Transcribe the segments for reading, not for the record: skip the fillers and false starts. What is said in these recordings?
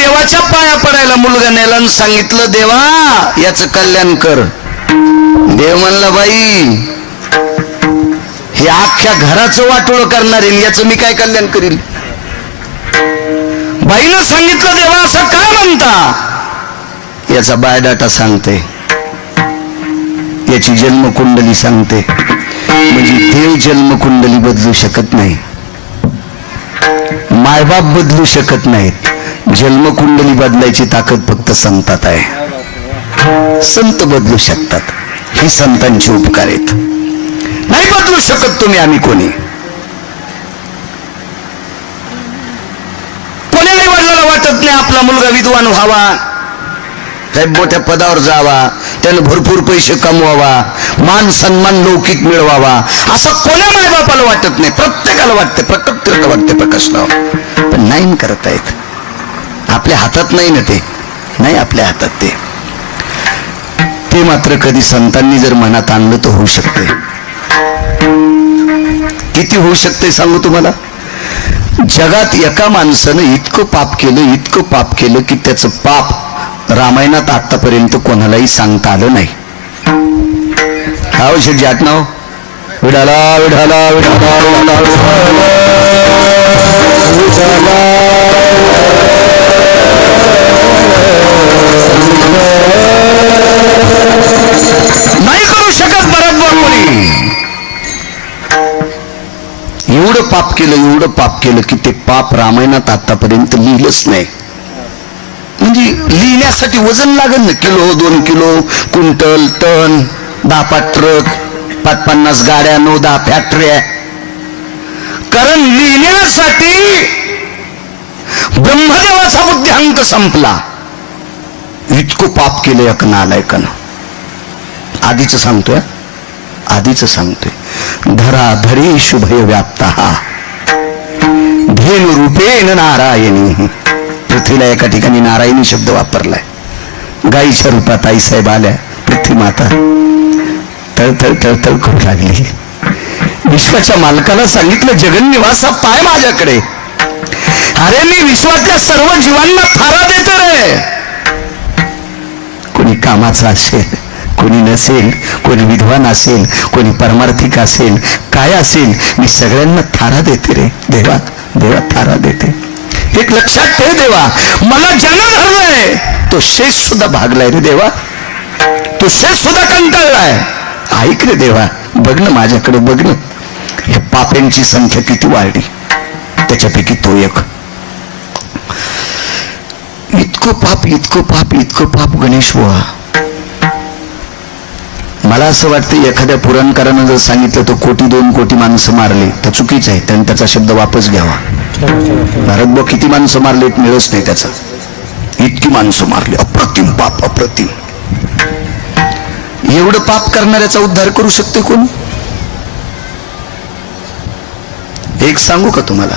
देवाच्या पाया पडायला मुलगा नेला आणि सांगितलं देवा याचं कल्याण कर. देव म्हणला बाई हे अख्ख्या घराचं वाटोळ करणार आहे, याचं मी काय कल्याण करील. बाईनं सांगितलं देवा असं काय म्हणता. याचा बायोडाटा सांगते, याची जन्मकुंडली सांगते. म्हणजे देव जन्मकुंडली बदलू शकत नाही, मायबाप बदलू शकत नाहीत. जन्मकुंडली बदलायची ताकद फक्त संतात आहे. संत बदलू शकतात, ही संतांचे उपकार आहेत. नाही बदलू शकत तुम्ही आम्ही कोणी. कोणी वडिलांना वाटत नाही आपला मुलगा विद्वान व्हावा, साहेब मोठ्या पदावर जावा, त्यानं भरपूर पैसे कमवावा, मान सन्मान लौकिक मिळवावा, असं कोण्या मायबापाला वाटत नाही. प्रत्येकाला वाटते, प्रकट वाटते प्रकाशराव, पण नाही करता येत. आपल्या हातात नाही ना, ते नाही आपल्या हातात. ते मात्र कधी संतांनी जर मनात आणलं तर होऊ शकते. किती होऊ शकते सांगू तुम्हाला. जगात एका माणसानं इतकं पाप केलं की त्याचं पाप रामायणात आतापर्यंत कोणालाही सांगता आलं नाही. हा शेठ नाव विडाला विडाला विडाला नाही करू शकत बरोबर कोणी. एवढं पाप केलं की ते पाप रामायणात आतापर्यंत लिहिलंच नाही. म्हणजे लिहिण्यासाठी वजन लागेल ना, kilo 2 kilo, quintal, ton, 10 truck, 50 गाड्या, 9-10 फॅक्टऱ्या. कारण लिहिण्यासाठी ब्रह्मदेवाचा बुद्ध्यांक संपला. इतकं पाप केलं एक नालायकानं. आधीच सांगतोय धरा धरेषु भय व्याप्ता धेनु रूपेण नारायणी. पृथ्वीला एका ठिकाणी नारायणी शब्द वापरलाय. गाईच्या रूपात आईसाहेब आल्या. पृथ्वी माता तळतळ तळतळ करू लागली. विश्वाच्या मालकाला सांगितलं जगन्निवासा पाय माझ्याकडे. अरे मी विश्वातल्या सर्व जीवांना थारा देतो रे. कोणी कामाचा असेल, कोणी नसेल, कोणी विद्वान असेल, कोणी परमार्थिक असेल, काय असेल, मी सगळ्यांना थारा देते रे. देवा थारा देते. एक लक्षात ठेव देवा, मला ज्यानं धरलंय तो शेष सुद्धा भागलाय रे देवा. तो शेष सुद्धा कंटाळलाय. ऐक रे देवा, बघ ना माझ्याकडे, बघ ना या पाप्यांची संख्या किती वाढली, त्याच्यापैकी तो एक. इतकं पाप गणेश बुवा. मला असं वाटतं एखाद्या पुराणकारानं जर सांगितलं तर 1-2 कोटी माणसं मारली तर चुकीचं आहे, त्यांनी त्याचा शब्द वापस घ्यावा. भारतभर किती माणसं मारलेत मिळच नाही त्याचा. इतकी माणसं मारली, अप्रतिम पाप, अप्रतिम. एवढं पाप करणाऱ्याचा उद्धार करू शकते कोण? एक सांगू का तुम्हाला,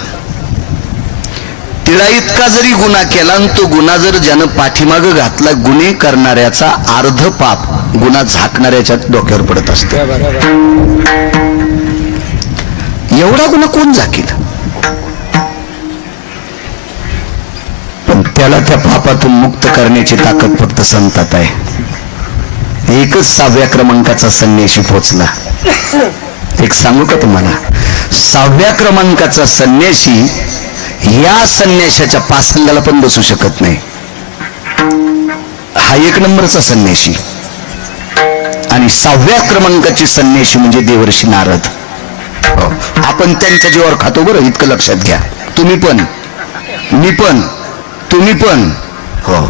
तिळा इतका जरी गुन्हा केला आणि तो गुन्हा जर ज्यानं पाठीमाग घातला, गुन्हे करणाऱ्याचा अर्ध पाप गुन्हा झाकणाऱ्याच्या डोक्यावर पडत असते. एवढा गुन्हा कोण झाकील? पण त्याला त्या पापातून मुक्त करण्याची ताकद फक्त संतात आहे. एकच 6व्या क्रमांकाचा संन्यासी पोचला. एक सांगू का तुम्हाला, 6व्या क्रमांकाचा संन्यासी या संन्याशाच्या पासंगाला पण बसू शकत नाही. हा 1 नंबरचा संन्यासी. आणि 6व्या क्रमांकाची संन्यासी म्हणजे देवर्षी नारद. आपण त्यांच्या जीवावर खातो बरं, इतकं लक्षात घ्या. तुम्ही पण, मी पण, तुम्ही पण. हो,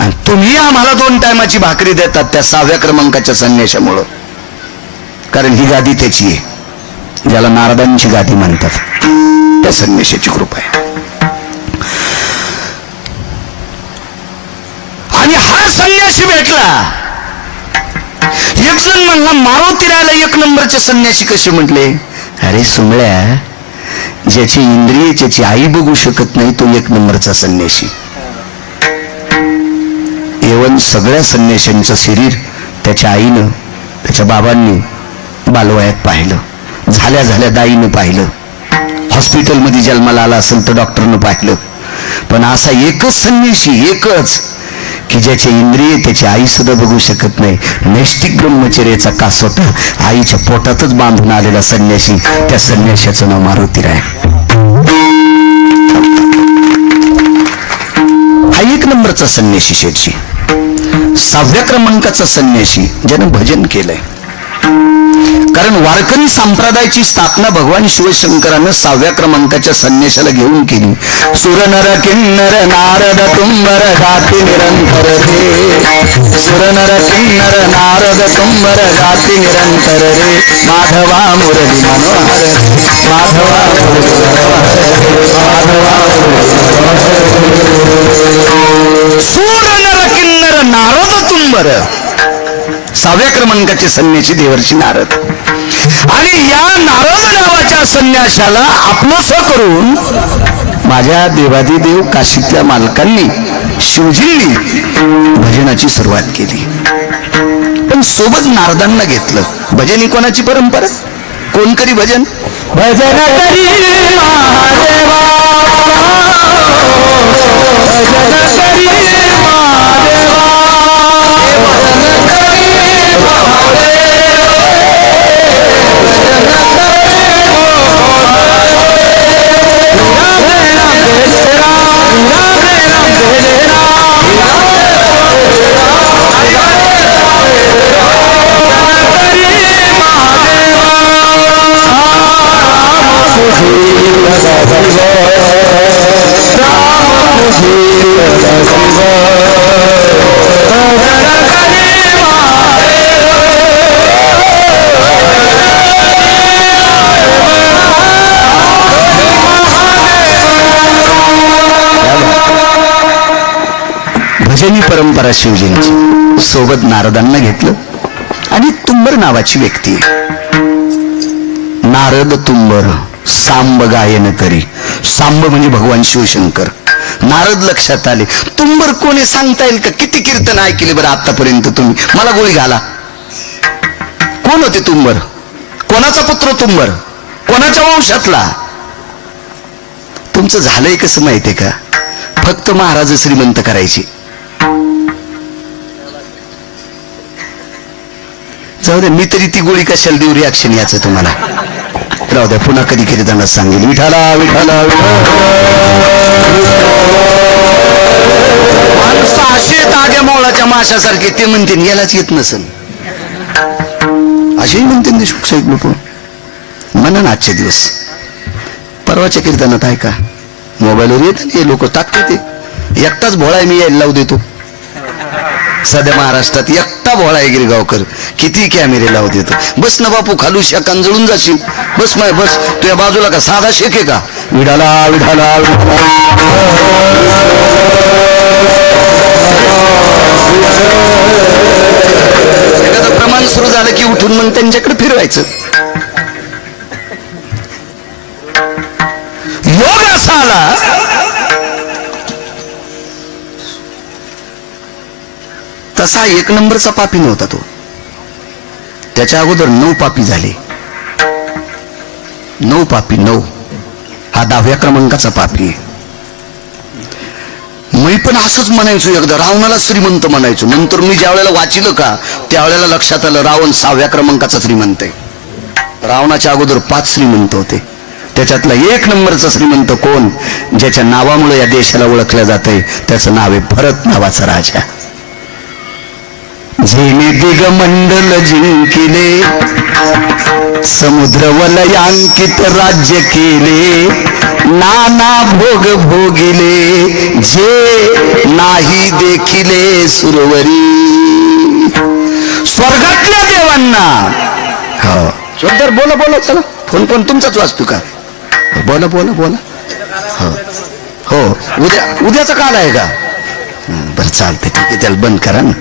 आणि तुम्ही आम्हाला 2 टायमाची भाकरी देतात त्या 6व्या क्रमांकाच्या संन्याशामुळं. कारण ही गादी त्याची आहे, ज्याला नारदांची गादी म्हणतात. त्या संन्याशाची कृपा आहे. आणि हा संन्यासी भेटला. एक जण म्हणला मारुतीरायला 1 नंबरचे संन्यासी कसे म्हटले? अरे सुमळ्या, ज्याची इंद्रिय ज्याची आई बघू शकत नाही तो 1 नंबरचा संन्यासी. एवन सगळ्या संन्याशांचं शरीर त्याच्या आईनं, त्याच्या बाबांनी बालवयात पाहिलं, झाल्या दाईनं पाहिलं, हॉस्पिटलमध्ये जन्माला आला असेल तर डॉक्टरनं पाहिलं, पण असा एकच संन्यासी, एकच की ज्याचे इंद्रिय त्याची आई सुद्धा बघू शकत नाही, नैष्टिक ब्रह्मचर्याचा कासोटा आईच्या पोटातच बांधून आलेला संन्यासी, त्या संन्याशाचं नाव मारुतीराय. हा 1 नंबरचा संन्यासी शेठजी. 6व्या क्रमांकाचा संन्यासी ज्यानं भजन केलंय. कारण वारकरी संप्रदायाची स्थापना भगवान शिवशंकरानं 6व्या क्रमांकाच्या संन्याशाला घेऊन केली. सुर नर किन्नर नारद तुंबर गाती निरंतर रे, सुर नर किन्नर नारद तुंबर गाती निरंतर रे, माधवा मुरली मनोहर, माधवा मुरली मनोहर, माधवा सुर नर किन्नर नारद तुंबर. 6व्या क्रमांकाचे संन्यासी देवर्षी नारद. आणि या नारद नावाच्या संन्याशाला आपलंसं करून माझ्या देवादिदेव काशीतल्या मालकांनी, शिवजींनी भजनाची सुरुवात केली. पण सोबत नारदांना घेतलं. भजन ही कोणाची परंपरा? कोण करी भजन? भजन करी महादेवा, भजन करी महादेवा, भजन करी महादेवा. भजनी परंपरा शिवजींची. सोबत नारदांना घेतलं. आणि तुंबर नावाची व्यक्ती आहे. नारद तुंबर सांब गायन करी. सांब म्हणजे भगवान शिवशंकर. नारद लक्षात आले. तुंबर कोणी सांगता येईल का? किती कीर्तन ऐकले बरं आतापर्यंत तुम्ही? मला गोळी घाला. कोण होते तुंबर? कोणाचा पुत्र तुंबर? कोणाच्या वंशातला? तुमचं झालंय कसं माहितीये का? फक्त महाराज श्रीमंत करायची. जाऊ दे, मी तरी ती गोळी कशाला देऊ रिॲक्शन याचं तुम्हाला. राहू द्या, पुन्हा कधी कीर्तनात सांगेल. विठाला विठाला. 600 ताग्या मोळाच्या माशासारखे ते म्हणते यालाच येत नसेल असेही म्हणते देशमुख साहेब लोक. म्हणून आजचे दिवस परवाच्या कीर्तनात आहे का मोबाईलवर येत हे लोक टाकते. ते एकटाच भोळा मी यायला लावू देतो. सध्या महाराष्ट्रात एकटा भोळा आहे गिरगावकर. किती कॅमेरे लावू देतो. बस ना बापू, खालू शाकान जळून जाशील. बस माय बस. तुझ्या बाजूला का साधा शेक आहे का? विडाला विडाला. एखादं प्रमाण सुरू झालं की उठून मग त्यांच्याकडे फिरवायचं. योग असा आला. तसा 1 नंबरचा पापी नव्हता तो. त्याच्या अगोदर 9 पापी झाले. 9 पापी. 9 हा 10व्या क्रमांकाचा पापी आहे. मी पण असंच म्हणायचो एकदा, रावणाला श्रीमंत म्हणायचो. नंतर मी ज्या वेळेला वाचिलं का त्यावेळेला लक्षात आलं रावण 6व्या क्रमांकाचा श्रीमंत आहे. रावणाच्या अगोदर 5 श्रीमंत होते. त्याच्यातला 1 नंबरचा श्रीमंत कोण? ज्याच्या नावामुळे या देशाला ओळखलं जातंय, त्याचं नाव आहे भरत नावाचा राजा. जेने दिगमंडल जिंकिले, समुद्र वलयांकित राज्य केले, नाना भोग भोगिले, जे नाही देखिले सुरवरी. स्वर्गातल्या देवांना. हो जोरदार बोला बोला. चला फोन पण तुमचाच वाचतो का? बोला बोला बोला. हो हो उद्याचा काल आहे का? बरं चालते, ठीक आहे. त्याला बंद करा ना.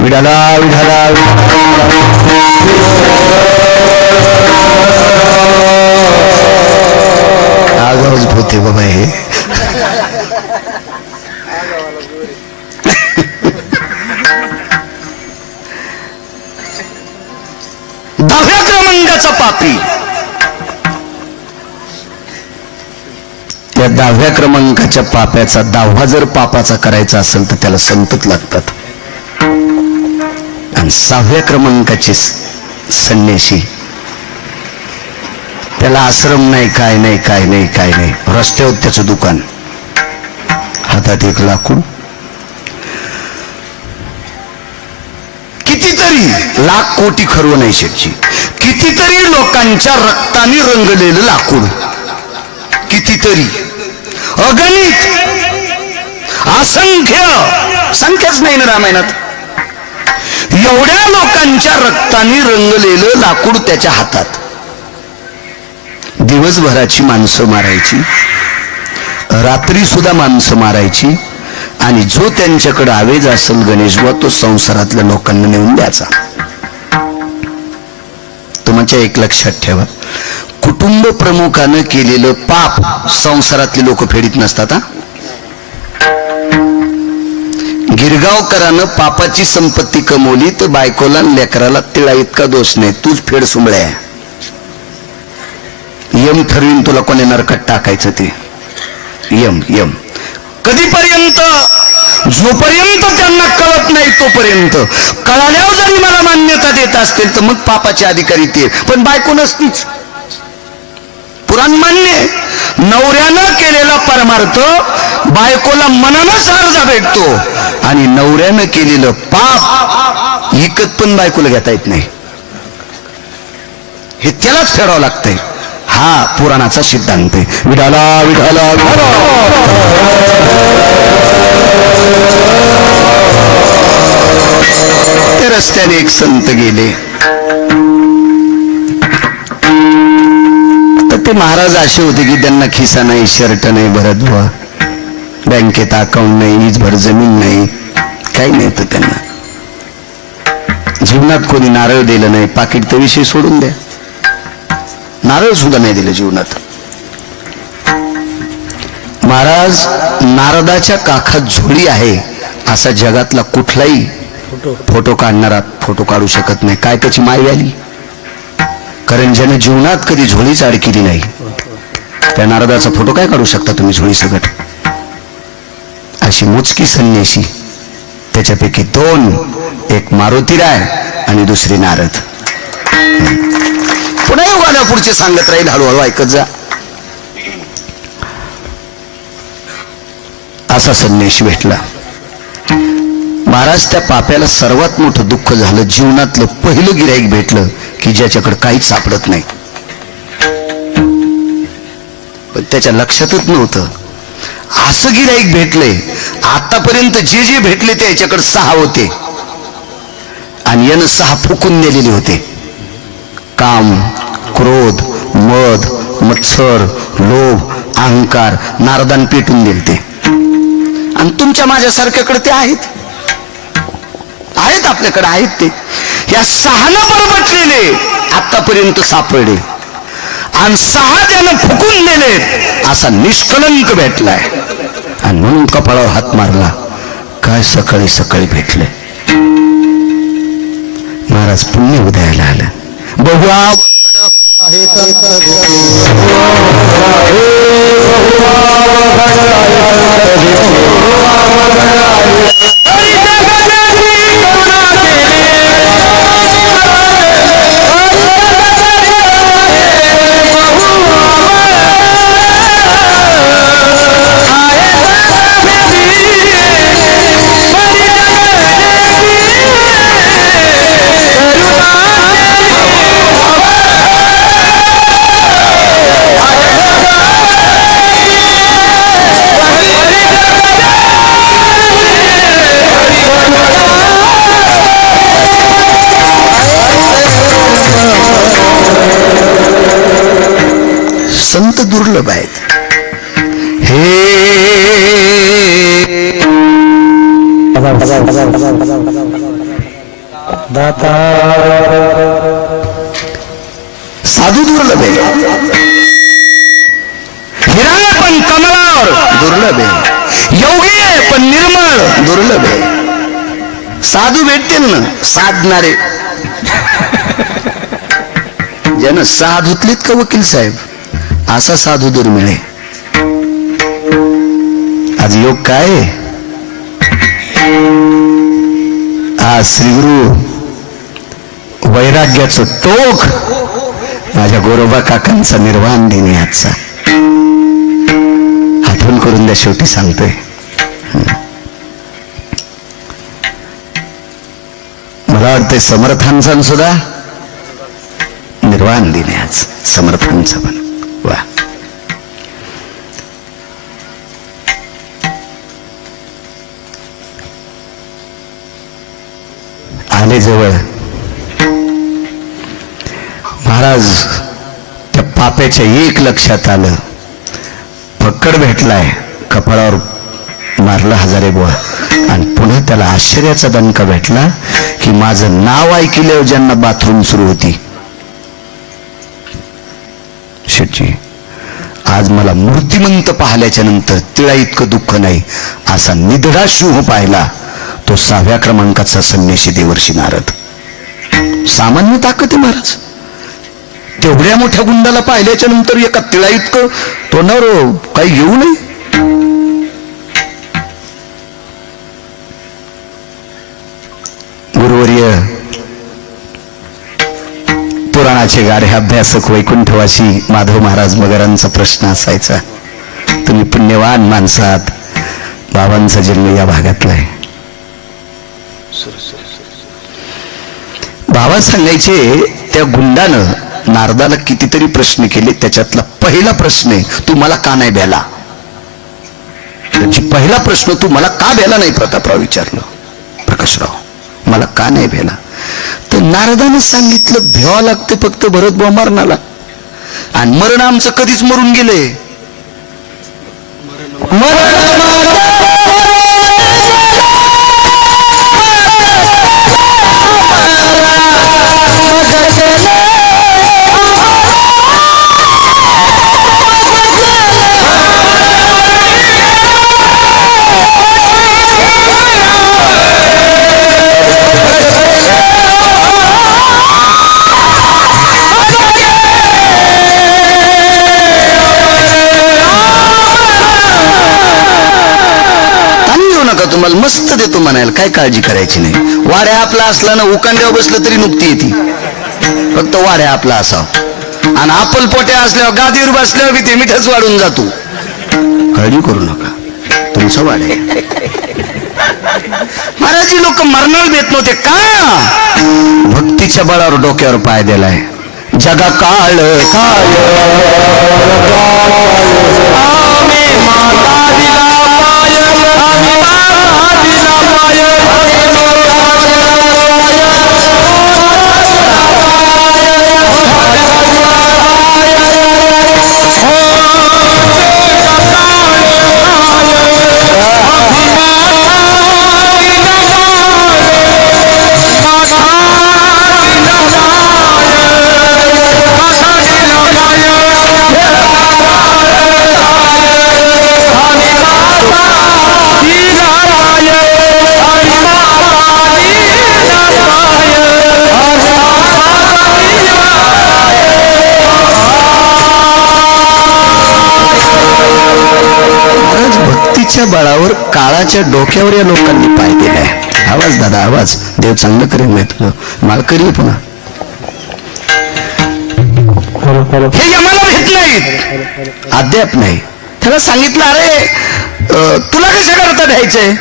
विडाला विडाला. आगाऊच भूत आहे बाबा हे. पापी त्या 10व्या क्रमांकाच्या पाप्याचा 10वा जर पापाचा करायचा असेल तर त्याला संतत लागतात. आणि 6व्या क्रमांकाचे संन्याशी, त्याला आश्रम नाही, काय नाही, काय नाही, काय नाही. रस्त्यावर त्याचं दुकान, हातात एक लाकूड, कितीतरी लाख कोटी खरव नाही शेटची, कितीतरी लोकांच्या रक्ताने रंगलेलं लाकूड, कितीतरी, अगणित, असंख्य, संख्याच नाही ना रामायणात. एवढ्या लोकांच्या रक्ताने रंगलेलं लाकूड त्याच्या हातात. दिवसभराची माणसं मारायची, रात्री सुद्धा माणसं मारायची, आणि जो त्यांच्याकडे आवेज असेल गणेशबुवा तो संसारातल्या लोकांना नेऊन द्यायचा. तुमच्या एक लक्षात ठेवा, कुटुंब प्रमुखानं केलेलं पाप संसारातले लोक फेडीत नसतात. गिरगावकरानं पापाची संपत्ती कमवली तर बायकोला लेकराला तिळा इतका दोष नाही, तूच फेड सुंबळ्या. यम ठरवीन तुला कोणी नरकात टाकायचं ते. यम यम कधीपर्यंत? जोपर्यंत त्यांना कळत नाही तोपर्यंत. कळाल्यावर जरी मला मान्यता देत असतील तर मग पापाचे अधिकारी ते, पण बायको नसतीच. पुराण मान्य, नवऱ्यानं केलेला परमार्थ बायकोला मनानच अर्धा भेटतो, आणि नवऱ्यानं केलेलं पाप इकत पण बायकोला घेता येत नाही. हे त्यालाच फेडावं लागतंय. हा पुराणाचा सिद्धांत आहे. विठाला विठाला विठाला. त्या रस्त्याने एक संत गेले, तर ते महाराज असे होते की त्यांना खिसा नाही, शर्ट नाही भरत बुवा, बँकेत अकाउंट नाही, ईजभर जमीन नाही, काही नाही. तर त्यांना जीवनात कोणी नारळ दिलं नाही. पाकिट तर विषय सोडून द्या, नारळ सुद्धा नाही दिलं जीवनात. महाराज, नारदाच्या काखात झोळी आहे असा जगातला कुठलाही फोटो काढणारा फोटो काढू शकत नाही. काय त्याची माय व्याली? कारण ज्याने जीवनात कधी झोळीच अडकिली नाही त्या नारदाचा फोटो काय काढू शकता तुम्ही झोळी सगट? अशी मोजकी संन्यासी, त्याच्यापैकी 2, एक मारुतीराय आणि दुसरी नारद. पुन्हा योगाला पुढचे सांगत राहील, हळूहळू ऐकत जा. असा संन्यासी भेटला. महाराज, त्या पाप्याला सर्वात मोठं दुःख झालं. जीवनातलं पहिलं गिऱ्हाईक भेटलं की ज्याच्याकडे काहीच सापडत नाही. पण त्याच्या लक्षातच नव्हतं असं गिऱ्हाईक भेटलंय. आतापर्यंत जे जे भेटले ते याच्याकडे 6 होते, आणि यानं 6 फुकून दिलेले होते. काम, क्रोध, मद, मत्सर, लोभ, अहंकार नारदान पेटून दिले ते. आणि तुमच्या माझ्यासारख्याकडे ते आहेत, आपल्याकडे आहेत ते. या 6नं बरबटलेले आतापर्यंत सापडले, आणि 6 त्यानं फुकून दिले असा निष्कलंक भेटलाय. आणि म्हणून कपाळावर हात मारला, काय सकाळी सकाळी भेटले. महाराज, पुण्य उदयाला आलं. बघूया संत दुर्लभ आहेत. हे साधू दुर्लभ आहे. हिरा पण कमलावर दुर्लभ आहे. योगी आहे पण निर्मळ दुर्लभ आहे. साधू भेटतील ना साधणारे, ज्यानं साधुतलीत का वकील साहेब, असा साधू दुर्मिळ आहे. आज योग काय? आज श्रीगुरु वैराग्याचं टोक माझ्या गोरोबा काकांचा निर्वाण दिन आजचा. आठवण करून द्या, शेवटी सांगतोय. मला वाटतंय समर्थांचा सुद्धा निर्वाण दिन आज, समर्थांचा पण. वा, आले जवळ महाराज. त्या पाप्याच्या एक लक्षात आलं, फक्कड भेटलाय, कपाळावर मारलं हजारे बुवा, आणि पुन्हा त्याला आश्चर्याचा दणका भेटला की माझं नाव ऐकल्यावर ज्यांना बाथरूम सुरू होती, शेटजी आज मला मूर्तिमंत पाहिल्याच्या नंतर तिळा इतकं दुःख नाही असा निधडा शिव पाहिला तो 6व्या क्रमांकाचा संन्यासी देवर्षी नारद. सामान्य ताकद आहे महाराज. तेवढ्या मोठ्या गुंडाला पाहिल्याच्या नंतर एका तिळा इतकं तोंडावर काही घेऊ नये. गुरुवर्य पुराणाचे गाढे अभ्यासक वैकुंठवासी माधव महाराज मगरांचा प्रश्न असायचा, तुम्ही पुण्यवान माणसात, बाबांचा जन्म या भागातला आहे. बाबा सांगायचे त्या गुंडानं नारदाला कितीतरी प्रश्न केले, त्याच्यातला पहिला प्रश्न आहे, तू मला का नाही भ्याला. पहिला प्रश्न, तू मला का भ्याला नाही प्रतापराव विचारलं. प्रकाशराव मला का नाही भ्याला. तर नारदानं सांगितलं भ्यावं लागते फक्त भरतभाऊ मरणाला, आणि मरण आमचं कधीच मरून गेले. तुम्हाला मस्त देतो म्हणायला, काय काळजी करायची नाही. वाड्या आपला असला ना, उकांड्यावर बसलं तरी नुकती येते, फक्त वाड्या आपला असावं. आणि आपल पोट्या असल्यावर गादीवर बसल्यावर बी ते मिठच वाढून जातो. काळजी करू नका, तुमचं वाड्या. महाराज लोक मरणार देत नव्हते का? भक्तीच्या बळावर डोक्यावर पाय दिलाय. जगा काळ काळ बळावर काळाच्या डोक्यावर या लोकांनी पाय दिलाय. आवाज दादा आवाज, देव चांगलं करेन नाही तुझं, मला करील पुन्हा. हे आम्हाला भेट नाही, अद्याप नाही. त्याला सांगितलं अरे तुला कशा करता द्यायचंय.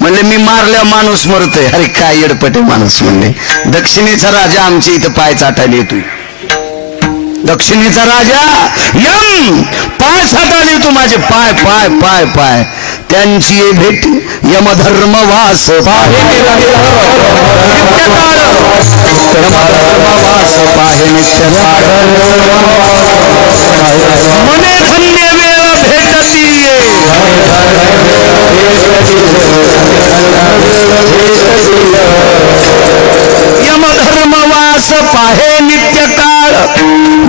म्हणले मी मारल्या माणूस मरतोय. अरे काय येडपटे माणूस. म्हणले दक्षिणेचा राजा आमच्या इथं पाय चाटायला येतोय. दक्षिणेचा राजा यम पाय साठाले तू माझे पाय पाय पाय पाय. त्यांची भेट यमधर्मवास पाहे मने धन्य वेळ भेटती यमधर्मवास पाहे नित्य काळ.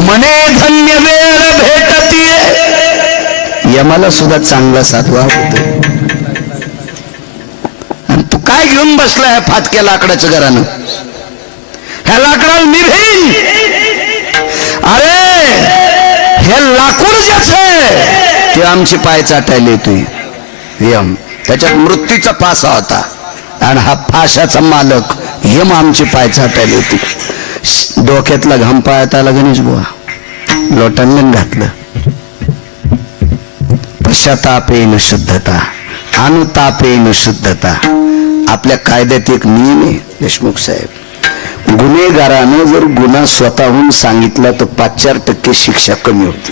मने धन्य वेळ भेटती. यमाला सुद्धा चांगला साधवा होतोय. आणि तू काय घेऊन बसलाय फाटक्या लाकडाच्या घरानं. ह्या लाकडाला मी भेईन. अरे हे लाकूड ज्याच आहे ते आमचे पाय चाटायला येतोय. यम, त्याच्यात मृत्यूचा फासा होता आणि हा फाशाचा मालक यम आमची पाय चाटायला होती. डोक्यातला घाम पाळत आला गणेश बुवा, लोटांगण घातलं. पश्चातापेन शुद्धता, अनुतापेन शुद्धता. आपल्या कायद्यात एक नियम आहे देशमुख साहेब, गुन्हेगारानं जर गुन्हा स्वतःहून सांगितला तर 5-4% शिक्षा कमी होती.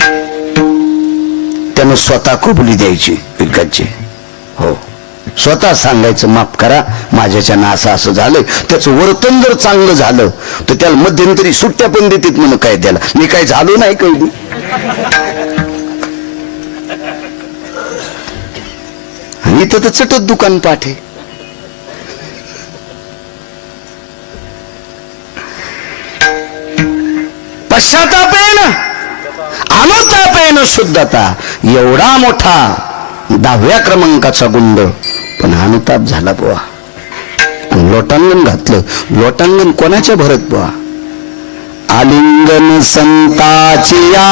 त्यानं स्वतः कबुली द्यायची विकासची. हो, स्वतः सांगायचं माफ करा माझ्याच्यानं असं झालं. त्याचं वर्तन जर चांगलं झालं तर त्याला मध्यंतरी सुट्ट्या पण देतात म्हणून काय त्याला, मी काय झालो नाही कळली. आणि इथं तर चटत दुकान पाठे. पश्चातापेन अनुतापेन शुद्धता. एवढा मोठा 10व्या क्रमांकाचा गुंड, पण अनुताप झाला बुवा. लोटांगण घातलं. लोटांगण कोणाच्या भरत बुवा? आलिंगन संताची या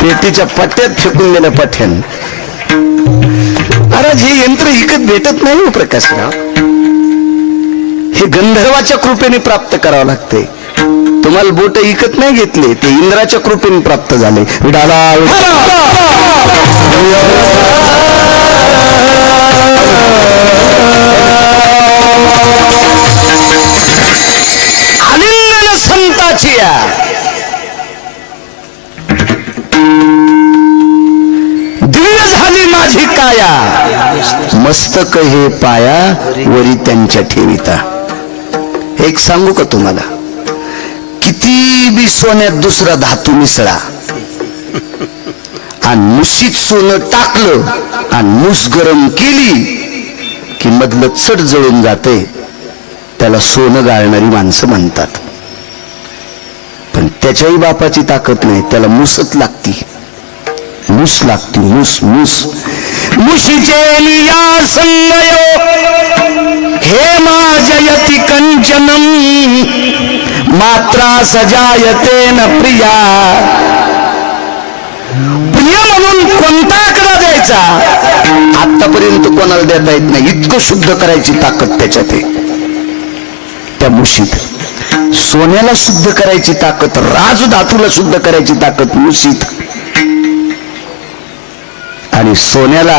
पेटीच्या पट्ट्यात फेकून दिलं पठ्यान. अरे हे यंत्र विकत भेटत नाही हो प्रकाशराव, हे गंधर्वाच्या कृपेने प्राप्त करावं लागते. तुम्हाला बोट विकत नाही घेतले, ते इंद्राच्या कृपेने प्राप्त झाले. विडाला आलिंगन संताची या माझी काया, मस्तक हे पाया वरी त्यांच्या ठेविता. एक सांगू का तुम्हाला, किती बी सोन्यात दुसरा धातू मिसळा आणि मुशीत सोनं टाकलं आणि मूस गरम केली की मधलं चट जळून जाते. त्याला सोनं गाळणारी माणसं म्हणतात. पण त्याच्याही बापाची ताकद नाही, त्याला मुसत लागती. मूस लागती, मूस मूस मुशीचे निया संगयो हे माजयति कंचनम मात्रा सजायते न प्रिया. प्रिय म्हणून कोणता आकडा द्यायचा आतापर्यंत कोणाला देता येत नाही. इतकं शुद्ध करायची ताकद त्याच्यात आहे. त्या मुशीत सोन्याला शुद्ध करायची ताकद, राज धातूला शुद्ध करायची ताकद मुशीत. आणि सोन्याला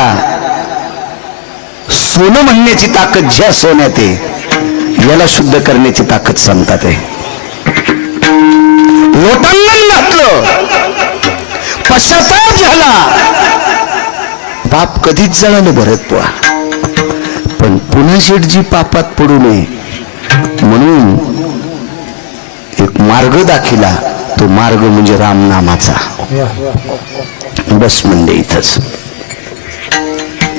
सोनं म्हणण्याची ताकद ज्या सोन्यात आहे, याला शुद्ध करण्याची ताकद संतात आहे. लोटांगण घातलं, पश्चाताप झाला, पाप कधीच जळालं भरत बुवा. पण पुन्हा शेठजी पापात पडू नये म्हणून एक मार्ग दाखिला. तो मार्ग म्हणजे रामनामाचा. बस म्हणजे इथंच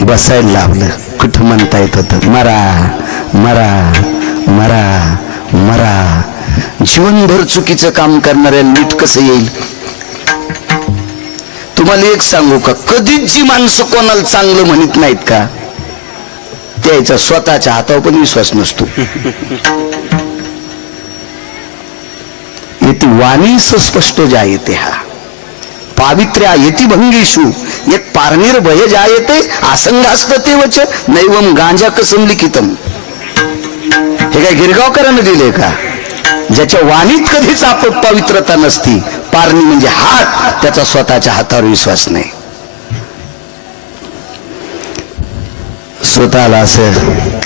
बसायला लावलं. कुठं म्हणता येत होतं मरा मरा मरा मरा. जीवनभर चुकीचं काम करणाऱ्या नीट कसं येईल? तुम्हाला एक सांगू का, कधीच जी माणसं कोणाला चांगलं म्हणत नाहीत का, त्याचा स्वतःच्या हातावर पण विश्वास नसतो. येते वाणी स्पष्ट जायते हा पावित्र्या येती भंगीषु एक पारणीर भय जायते आसंगास्त ते वच नैवम गांजा कसम लिखितम. हे काय गिरगावकरांना दिले का? ज्याच्या वाणीत कधीच पवित्रता नसती, पारणी म्हणजे हात, त्याचा स्वतःच्या हातावर विश्वास नाही. स्वतःला असं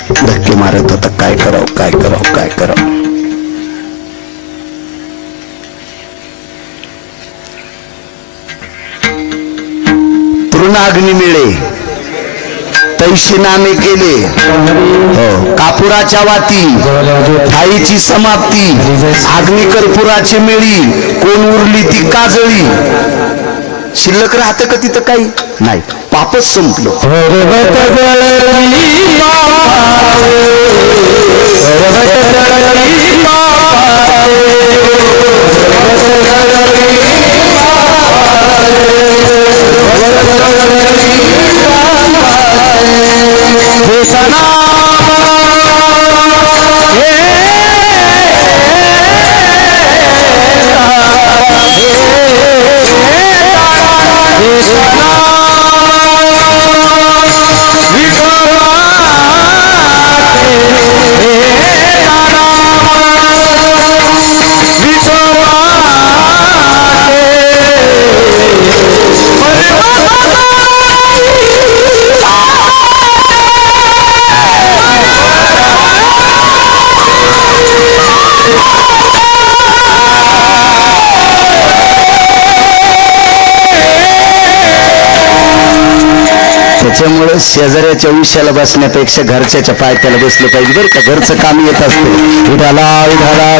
धक्के मारत होता, काय करावं काय करावं काय करावं. पूर्ण अग्नी मिळे तैशी नामे केले हो कापुराच्या वाती थाईची समाप्ती अग्नी कर्पुराची मिळी कोण उरली ती काजळी शिल्लक राहतं का तिथं काही नाही पापच संपलं त्याच्यामुळे शेजाऱ्याच्या उशाला बसण्यापेक्षा घरच्याच्या पायथ्याला बसलं पाहिजे बरं का घरचं काम येत असते उठाला उठाला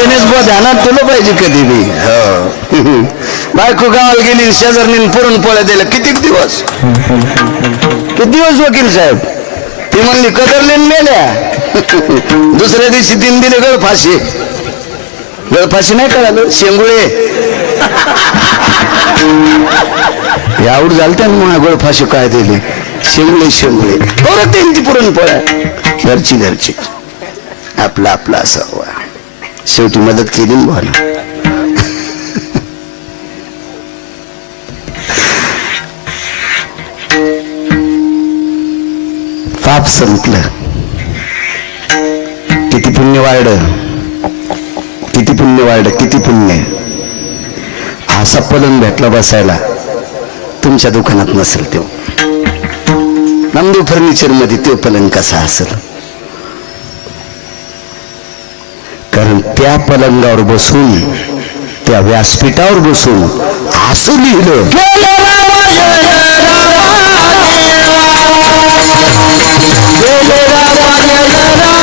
गणेश बुवा ध्यानात तुला पाहिजे कधी बी बायको गावाला गेली शेजारनी पुरणपोळ्या दिल्या किती दिवस वकील साहेब ती म्हणली कदरले मेल्या दुसऱ्या दिवशी 3 दिले गळफाशी गळफाशी नाही कळालं शेंगुळे यावड झालं मग गळफाशी काय दिली शेंगुळे बरं त्यांची पुरणपोळ्या घरची आपला असावा शेवटी मदत केली भावना पाप संपलं किती पुण्य किती पुण्य असा पलंग भेटला बसायला तुमच्या दुकानात नसेल तो नामदेव फर्निचर मध्ये तो पलंग कसा असेल कारण त्या पलंगावर बसून त्या व्यासपीठावर बसून असं लिहिलं गेले रामा